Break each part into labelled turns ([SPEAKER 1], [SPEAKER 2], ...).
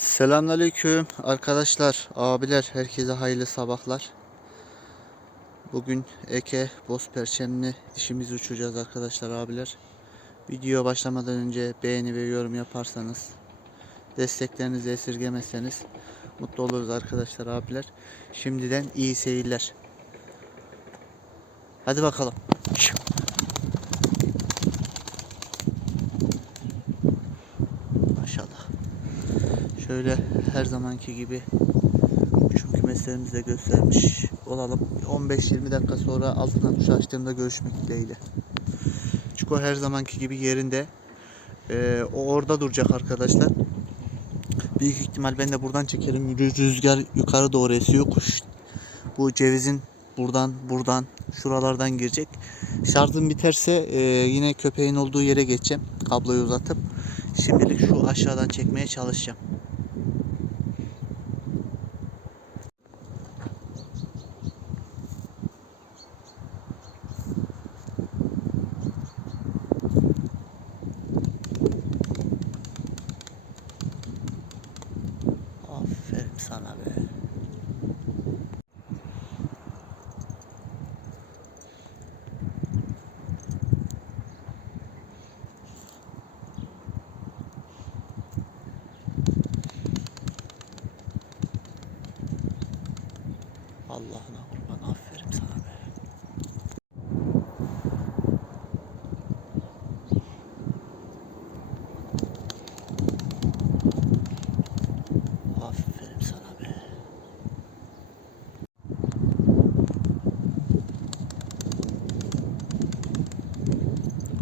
[SPEAKER 1] Selamünaleyküm arkadaşlar, abiler, herkese hayırlı sabahlar. Bugün Eke Boz Perçemli dişimizi uçuracağız arkadaşlar abiler. Video başlamadan önce beğeni ve yorum yaparsanız, desteklerinizi esirgemezseniz mutlu oluruz arkadaşlar abiler. Şimdiden iyi seyirler. Hadi bakalım. Maşallah. Şöyle her zamanki gibi uçum kümeslerimizi de göstermiş olalım. 15-20 dakika sonra altından kuş açtığımda görüşmek dileğiyle. Çiko her zamanki gibi yerinde. Ee, o orada duracak arkadaşlar. Büyük ihtimal ben de buradan çekerim. Rüz- Rüzgar yukarı doğru esiyor. Kuş bu cevizin buradan buradan şuralardan girecek. Şarjım biterse e, yine köpeğin olduğu yere geçeceğim. Kabloyu uzatıp. Şimdilik şu aşağıdan çekmeye çalışacağım. Aferin sana be. Allah'ına kurban aferin sana be. Aferin sana be.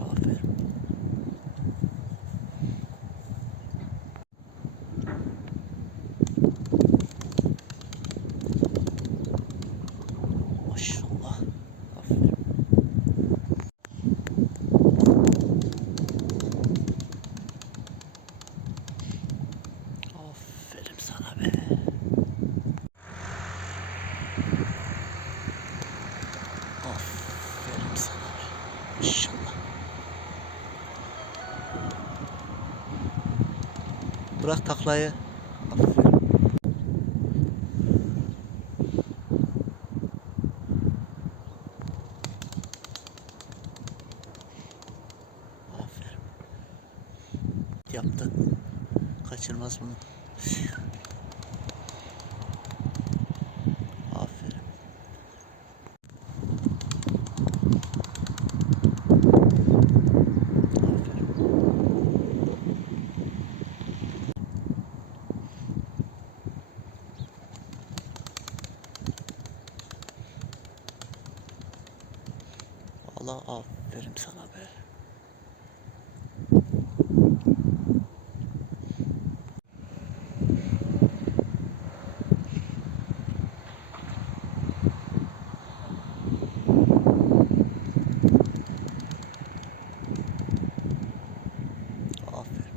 [SPEAKER 1] Aferin. Maşallah. Aferin. Aferin sana be. Aferin sana be. Maşallah. Bırak taklayı. Aferin. Yaptı. Kaçırmaz bunu. Aferin. Aferin. Allah aferin sana be. Aferin.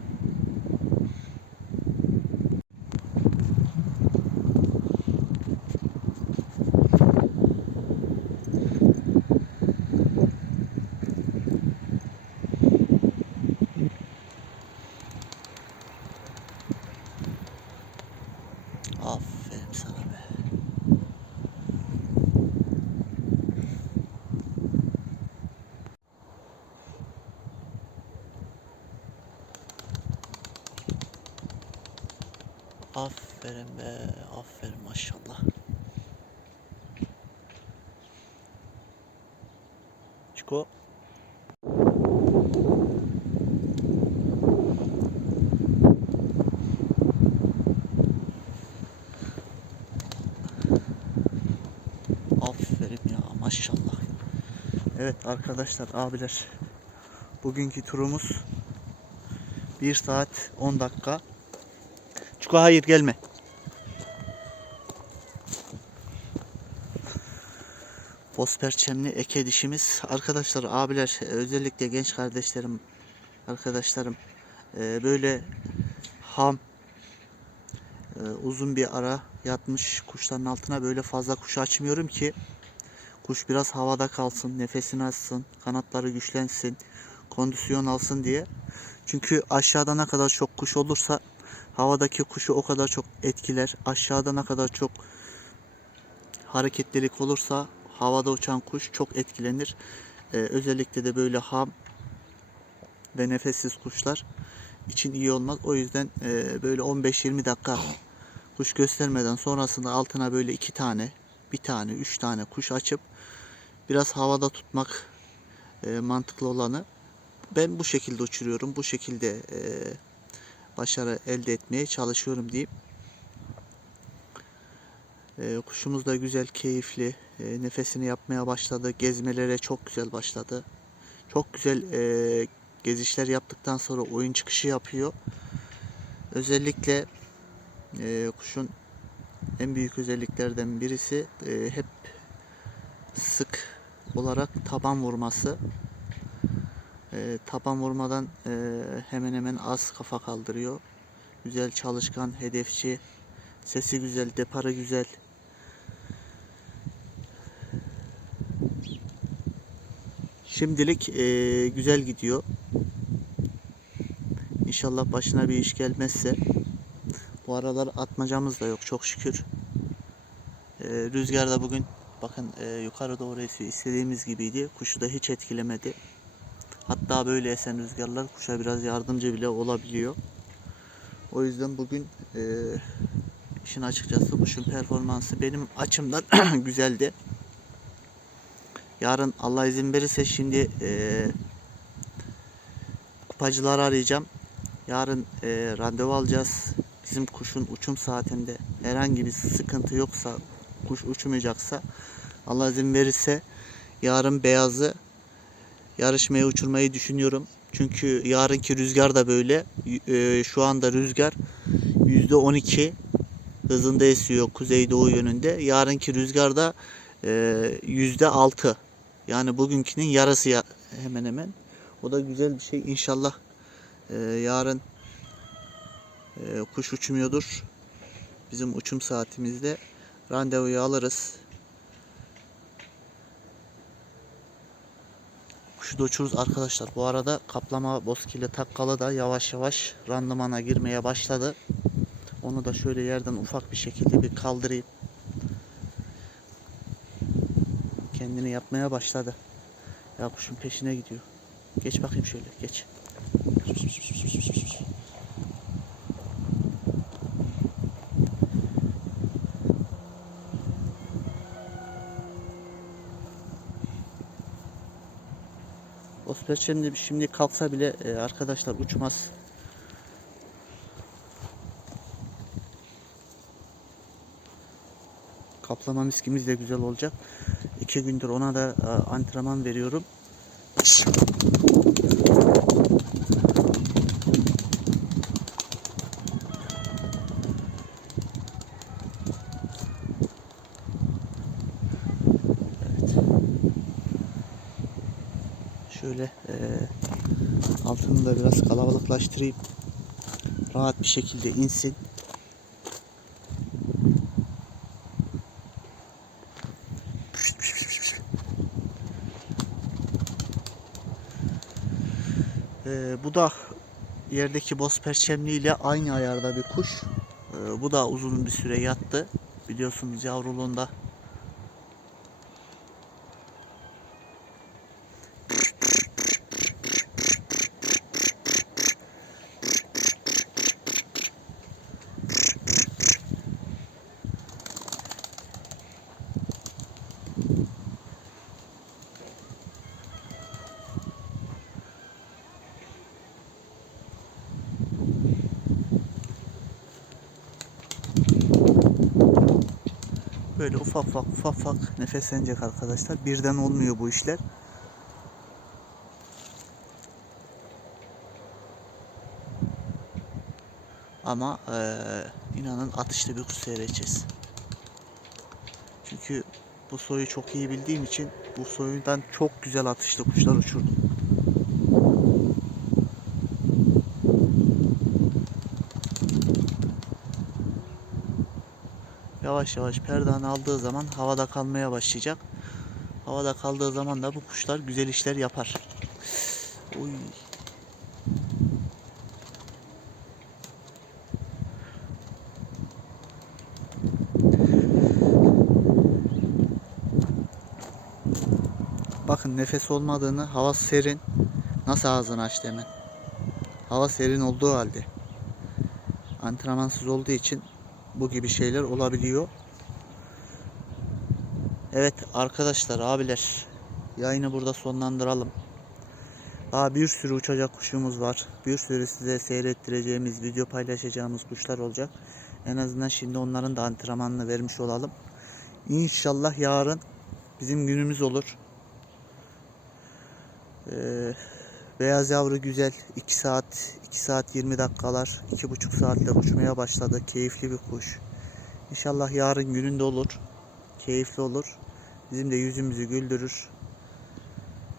[SPEAKER 1] Aferin sana be. Aferin be, aferin maşallah. Çiko. Aferin ya maşallah. Evet arkadaşlar abiler. Bugünkü turumuz 1 saat 10 dakika. Çuko hayır gelme. Boz perçemli eke dişimiz. Arkadaşlar abiler özellikle genç kardeşlerim arkadaşlarım e, böyle ham e, uzun bir ara yatmış kuşların altına böyle fazla kuş açmıyorum ki kuş biraz havada kalsın, nefesini alsın, kanatları güçlensin, kondisyon alsın diye. Çünkü aşağıda ne kadar çok kuş olursa havadaki kuşu o kadar çok etkiler. Aşağıda ne kadar çok hareketlilik olursa havada uçan kuş çok etkilenir. Ee, özellikle de böyle ham ve nefessiz kuşlar için iyi olmaz. O yüzden e, böyle 15-20 dakika kuş göstermeden sonrasında altına böyle iki tane, bir tane, üç tane kuş açıp biraz havada tutmak e, mantıklı olanı. Ben bu şekilde uçuruyorum. Bu şekilde e, başarı elde etmeye çalışıyorum diyeyim. E, kuşumuz da güzel, keyifli. E, nefesini yapmaya başladı. Gezmelere çok güzel başladı. Çok güzel e, gezişler yaptıktan sonra oyun çıkışı yapıyor. Özellikle e, kuşun en büyük özelliklerden birisi e, hep sık olarak taban vurması. E, taban vurmadan e, hemen hemen az kafa kaldırıyor. Güzel çalışkan, hedefçi, sesi güzel, deparı güzel. Şimdilik e, güzel gidiyor. İnşallah başına bir iş gelmezse. Bu aralar atmacamız da yok çok şükür. E, rüzgar da bugün bakın e, yukarı doğru esiyor. Gibiydi. Kuşu da hiç etkilemedi. Hatta böyle esen rüzgarlar kuşa biraz yardımcı bile olabiliyor. O yüzden bugün e, işin açıkçası kuşun performansı benim açımdan güzeldi. Yarın Allah izin verirse şimdi e, kupacıları arayacağım. Yarın e, randevu alacağız. Bizim kuşun uçum saatinde herhangi bir sıkıntı yoksa, kuş uçmayacaksa Allah izin verirse yarın beyazı yarışmaya uçurmayı düşünüyorum. Çünkü yarınki rüzgar da böyle. E, şu anda rüzgar %12 hızında esiyor kuzeydoğu yönünde. Yarınki rüzgar da e, %6. Yani bugünkünün yarısı ya, hemen hemen. O da güzel bir şey. İnşallah e, yarın e, kuş uçmuyordur. Bizim uçum saatimizde randevuyu alırız. Kuşu da uçururuz arkadaşlar. Bu arada kaplama bozkili takkalı da yavaş yavaş randımana girmeye başladı. Onu da şöyle yerden ufak bir şekilde bir kaldırayım. Kendini yapmaya başladı. Ya kuşun peşine gidiyor. Geç bakayım şöyle geç. Osperçem de şimdi kalksa bile e, arkadaşlar uçmaz. Kaplama miskimiz de güzel olacak. İki gündür ona da e, antrenman veriyorum. Şöyle e, altını da biraz kalabalıklaştırayım. Rahat bir şekilde insin. Ee, bu da yerdeki boz perçemliğiyle aynı ayarda bir kuş. Ee, bu da uzun bir süre yattı. Biliyorsunuz yavruluğunda böyle ufak ufak ufak ufak nefeslenecek arkadaşlar. Birden olmuyor bu işler. Ama eee, inanın atışlı bir kuş seyredeceğiz. Çünkü bu soyu çok iyi bildiğim için bu soyundan çok güzel atışlı kuşlar uçurdum. yavaş yavaş perdane aldığı zaman havada kalmaya başlayacak. Havada kaldığı zaman da bu kuşlar güzel işler yapar. Oy. Bakın nefes olmadığını, hava serin. Nasıl ağzını açtı hemen. Hava serin olduğu halde. Antrenmansız olduğu için bu gibi şeyler olabiliyor. Evet arkadaşlar abiler yayını burada sonlandıralım. Daha bir sürü uçacak kuşumuz var. Bir sürü size seyrettireceğimiz, video paylaşacağımız kuşlar olacak. En azından şimdi onların da antrenmanını vermiş olalım. İnşallah yarın bizim günümüz olur. Ee, beyaz yavru güzel. 2 saat, 2 saat 20 dakikalar, 2,5 saatte uçmaya başladı. Keyifli bir kuş. İnşallah yarın gününde olur. Keyifli olur. Bizim de yüzümüzü güldürür.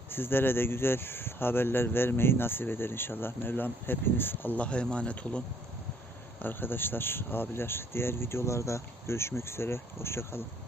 [SPEAKER 1] Sizlere de güzel haberler vermeyi nasip eder inşallah. Mevlam hepiniz Allah'a emanet olun. Arkadaşlar, abiler diğer videolarda görüşmek üzere. Hoşçakalın.